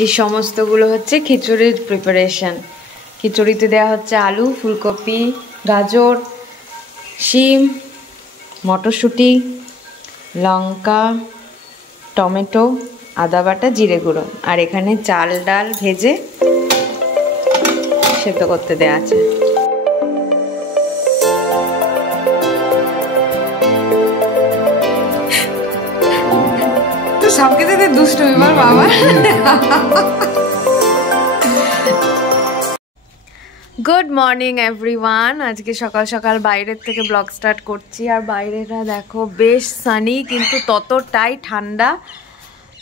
এই সমস্তগুলো হচ্ছে খিচুড়ির প্রিপারেশন। খিচুড়িতে দেওয়া হচ্ছে আলু, ফুলকপি, গাজর, শিম, মটরশুঁটি, লঙ্কা, টমেটো, আদা বাটা, জিরে গুঁড়ো, আর এখানে চাল ডাল ভেজে সেদ্ধ করতে দেওয়া আছে। তো সব কিছুতে দুষ্টুমি বল বাবা। Good morning everyone. আজকে সকাল সকাল বাইরের থেকে ব্লগ স্টার্ট করছি। আর বাইরেটা দেখো বেশ সানি, কিন্তু ততটাই ঠান্ডা।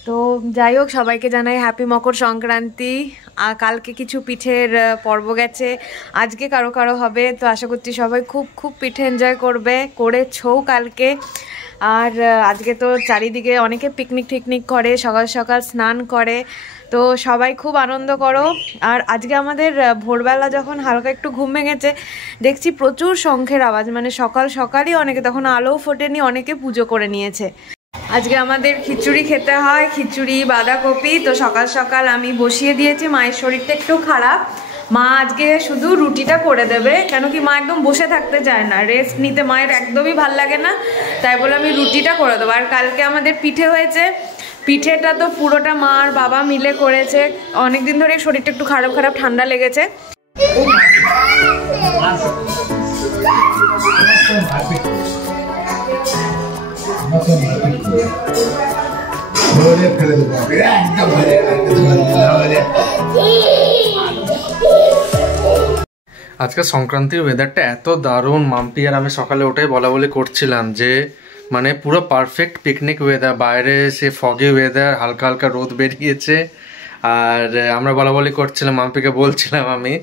তো যাই হোক, সবাইকে জানাই হ্যাপি মকর সংক্রান্তি। কালকে কিছু পিঠের পর্ব গেছে, আজকে কারো কারো হবে। তো আশা করছি সবাই খুব খুব পিঠে এনজয় করবে, করেছো কালকে। আর আজকে তো চারিদিকে অনেকে পিকনিক টিকনিক করে, সকাল সকাল স্নান করে। তো সবাই খুব আনন্দ করো। আর আজকে আমাদের ভোরবেলা যখন হালকা একটু ঘুম ভেঙেছে, দেখছি প্রচুর শঙ্খের আওয়াজ, মানে সকাল সকালই অনেকে, তখন আলোও ফোটেনি, অনেকে পুজো করে নিয়েছে। আজকে আমাদের খিচুড়ি খেতে হয়, খিচুড়ি বাঁধাকপি। তো সকাল সকাল আমি বসিয়ে দিয়েছি। মায়ের শরীরটা একটু খারাপ, মা আজকে শুধু রুটিটা করে দেবে, কেন কি মা একদম বসে থাকতে চায় না, রেস্ট নিতে মায়ের একদমই ভাল লাগে না, তাই বলে আমি রুটিটা করে দেবো। আর কালকে আমাদের পিঠে হয়েছে, পিঠেটা তো পুরোটা মা আর বাবা মিলে করেছে। অনেকদিন ধরে শরীরটা একটু খারাপ খারাপ ঠান্ডা লেগেছে। আজকে সংক্রান্তির ওয়েদারটা এত দারুণ। মাম্পি আর আমি সকালে ওটাই বলা বলি করছিলাম যে মানে পুরো পারফেক্ট পিকনিক ওয়েদার। বাইরে সে ফগি ওয়েদার, হালকা হালকা রোদ বেরিয়েছে। আর আমরা বলা বলি করছিলাম, মাম্পিকে বলছিলাম আমি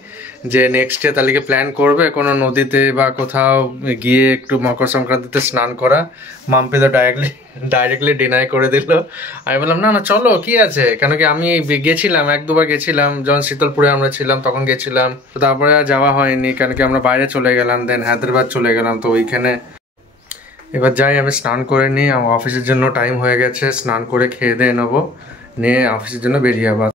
যে নেক্সট ডে তাহলে প্ল্যান করবে কোনো নদীতে বা কোথাও গিয়ে একটু মকর সংক্রান্তিতে স্নান করা। মাম্পি তো ডাইরেক্টলি ডিনাই করে দিল। আমি বললাম না না চলো, কি আছে, কেন কি আমি গেছিলাম, এক দুবার গেছিলাম, যখন শীতলপুরে আমরা ছিলাম তখন গেছিলাম। তো তারপরে আর যাওয়া হয়নি, কেন কি আমরা বাইরে চলে গেলাম, দেন হায়দ্রাবাদ চলে গেলাম। তো ওইখানে এবার যাই, আমি স্নান করে নিই, আমার অফিসের জন্য টাইম হয়ে গেছে, স্নান করে খেয়ে দিয়ে নেবো, নিয়ে অফিসের জন্য বেরিয়ে যাবো।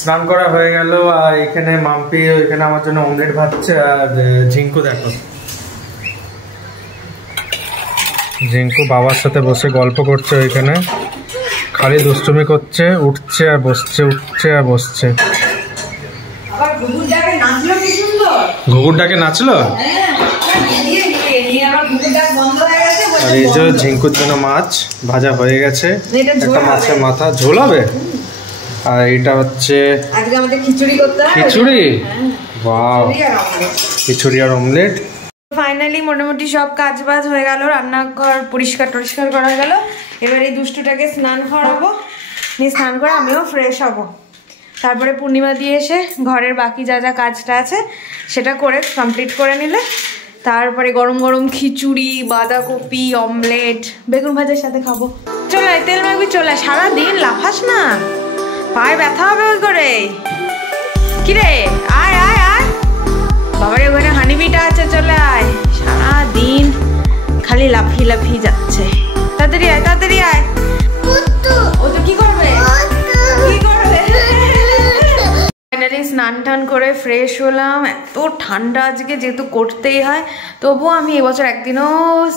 স্নান করা হয়ে গেল। আর এখানে মাম্পি এখানে আমার জন্য অমলেট ভাজছে। আর ঝিঙ্কু দেখো, ঝিঙ্কু বাবার সাথে বসে গল্প করছে, ওইখানে খালি দুষ্টুমি করছে, উঠছে আর বসছে, উঠছে আর বসছে। ঘুঘুর ডাকে নাচলো। আর এই যে ঝিঙ্কুর জন্য মাছ ভাজা হয়ে গেছে, একটা মাছের মাথা ঝোল হবে। আর এটা হচ্ছে আজকে আমাদের খিচুড়ি করতে হবে। খিচুড়ি, ওয়াও, খিচুড়ি আর অমলেট। ফাইনালি মোটামুটি সব কাজ বাজ হয়ে গেল, রান্নাঘর পরিষ্কার টরিষ্কার করা গেল। এবার এই দুষ্টুটাকে স্নান করাবো, নিয়ে স্নান করে আমিও ফ্রেশ হব। তারপরে পূর্ণিমা দিয়ে এসে ঘরের বাকি যা যা কাজটা আছে সেটা করে কমপ্লিট করে নিলে তারপরে গরম গরম খিচুড়ি, বাঁধাকপি, অমলেট, বেগুন ভাজার সাথে খাবো। চলে আয়, তেল মাখবি, চলে আয়, সারাদিন লাফাস না, পায়ে ব্যথা হবে ওই করে। কিরে আয় আয় আয়, বাবার ওখানে হানিবিটা আছে, চলে আয়। সারাদিন খালি লাফিয়ে লাফিয়ে যাচ্ছে। তাড়াতাড়ি আয়, তাড়াতাড়ি আয়। ও তো কি করবে, কি করবে। ফাইনালি স্নান টান করে ফ্রেশ হলাম। এত ঠান্ডা আজকে, যেহেতু করতেই হয়, তবুও আমি এবছর একদিনও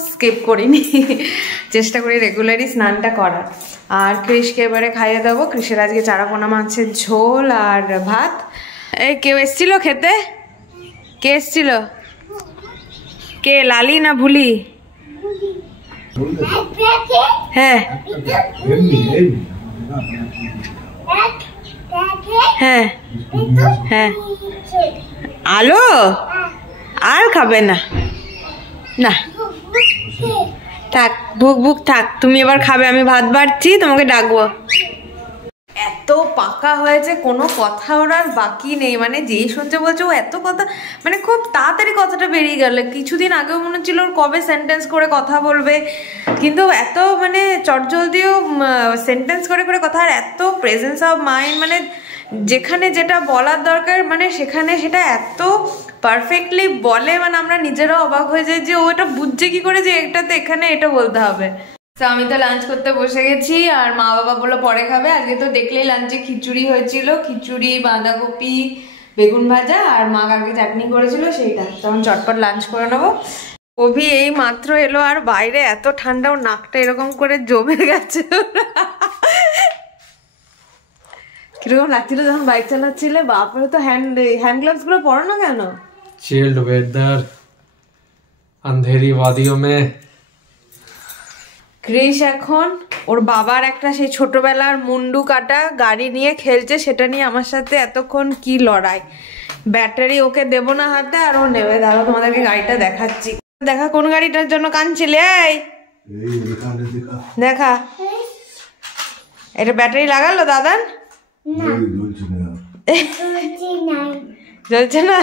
স্কিপ করিনি, চেষ্টা করি রেগুলারই স্নানটা করার। আর ক্রিশকে এবারে খাইয়ে দেবো। ক্রিশের আজকে চারাপোনা মাছের ঝোল আর ভাত। এই কেউ এসছিল খেতে? কে এসছিল? কে, লালি না ভুলি? হ্যাঁ হ্যাঁ হ্যাঁ। আলো আর খাবে না, না থাক, ভুক ভুক থাক, তুমি এবার খাবে, আমি ভাত বাড়ছি, তোমাকে ডাকবো। এত পাকা হয়েছে, কোনো কথা ওর আর বাকি নেই, মানে যেই শুনছে বলছে ও এত কথা, মানে খুব তাড়াতাড়ি কথাটা বেরিয়ে গেল। কিছুদিন আগেও মনে হচ্ছিল ওর কবে সেন্টেন্স করে কথা বলবে, কিন্তু এত মানে চটজলদিও সেন্টেন্স করে করে কথা। আর এত প্রেজেন্স অফ মাইন্ড, মানে যেখানে যেটা বলার দরকার মানে সেখানে সেটা এত পারফেক্টলি বলে, মানে আমরা নিজেরাও অবাক হয়ে যাই যে ও এটা বুঝছে কি করে যে এটাতে এখানে এটা বলতে হবে। তো আমি তো লাঞ্চ করতে বসে গেছি, আর মা বাবা বললো পরে খাবে। আজকে তো দেখলেই লাঞ্চে খিচুড়ি হয়েছিল, খিচুড়ি, বাঁধাকপি, বেগুন ভাজা, আর মা কালকে চাটনি করেছিল সেইটা। তখন চটপট লাঞ্চ করে নেবো। অভি এই মাত্র এলো, আর বাইরে এত ঠান্ডা, ও নাকটা এরকম করে জমে গেছে। কিরকম লাগছিল যখন বাইক চালাচ্ছিলে? বাপরে, তো হ্যান্ড গ্লাভস গুলো পরো না কেন? चिल्ड वेदर, अंधेरी वादियों में। ক্রিস এখন ওর বাবার একটা সেই ছোটবেলার মুন্ডু কাটা গাড়ি নিয়ে খেলছে, সেটা নিয়ে আমার সাথে এতক্ষণ কি লড়াই। ব্যাটারি ওকে দেবো না হাতে, আর ও নেবে। দাঁড়াও তোমাদেরকে গাড়িটা দেখাচ্ছি। দেখা কোন গাড়িটার জন্য কাঁদছিলে? এই দেখা, এটা ব্যাটারি লাগালো দাদান? জ্বলছে না?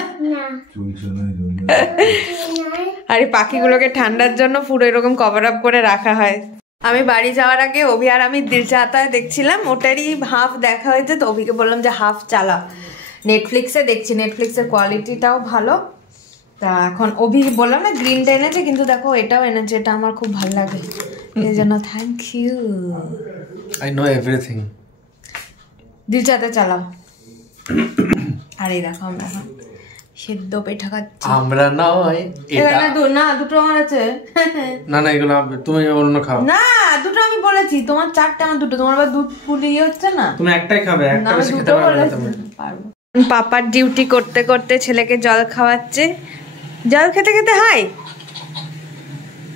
আর এই পাখিগুলোকে ঠান্ডার জন্য পুরো এরকম কভার আপ করে রাখা হয়। আমি বাড়ি যাওয়ার আগে অভি আর আমি দিল চাহতায় দেখছিলাম, ওটারই হাফ দেখা হয়েছে। তো অভিকে বললাম যে হাফ চালা, নেটফ্লিক্সে দেখছি, নেটফ্লিক্সের কোয়ালিটিটাও ভালো। তা এখন অভি বললাম না গ্রিনটা এনেছে, কিন্তু দেখো এটাও এনেছে, এটা আমার খুব ভালো লাগে, এই জন্য thank you. I know everything. দিল চাহতে চালাও। আর এই দেখো আমরা এখন সেদ্ধ পেঠা খাচ্ছি। আমরা নয় এটা না, দুটো আমার আছে। না না, এগুলো তুমি অন্য খাও না, দুটো আমি বলেছি, তোমার চারটে, আমার দুটো। তোমার আবার দুধ ফুলিয়ে হচ্ছে না। তুমি একটাই খাবে, একটা বেশি খেতে পারবে না তুমি। পাপার ডিউটি করতে করতে ছেলেকে জল খাওয়াচ্ছে। জল খেতে খেতে হাই,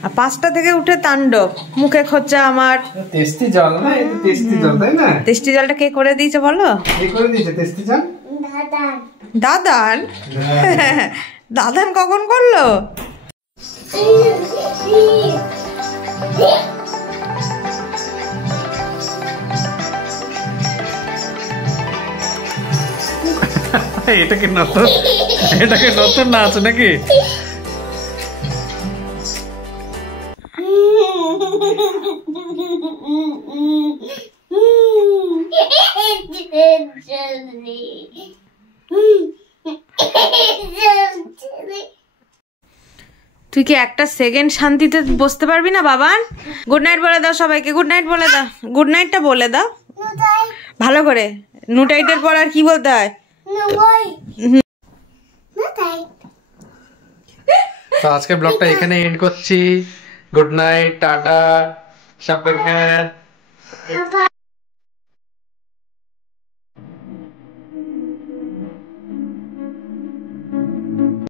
আর 5টা থেকে উঠে তাণ্ডব, মুখে খোঁচা আমার। টেস্টি জল না, এটা টেস্টি জল, তাই না? টেস্টি জলটা কে করে দিয়েছে বলো? কে করে দিয়েছে টেস্টি জল? দাদান। দাদান কখন করলো? এটাকে নতুন, এটাকে নতুন নাচ নাকি? তুই কি একটা সেকেন্ড শান্তিতে বসতে পারবি না বাবান? গুড নাইট বলে দাও সবাইকে, গুড নাইট বলে দাও, গুড নাইটটা বলে দাও ভালো করে। নুটাইটের পর আর কি বলতে হয়? তো আজকে ব্লগটা এখানে এন্ড করছি। গুড নাইট, টাটা, সবাইকে।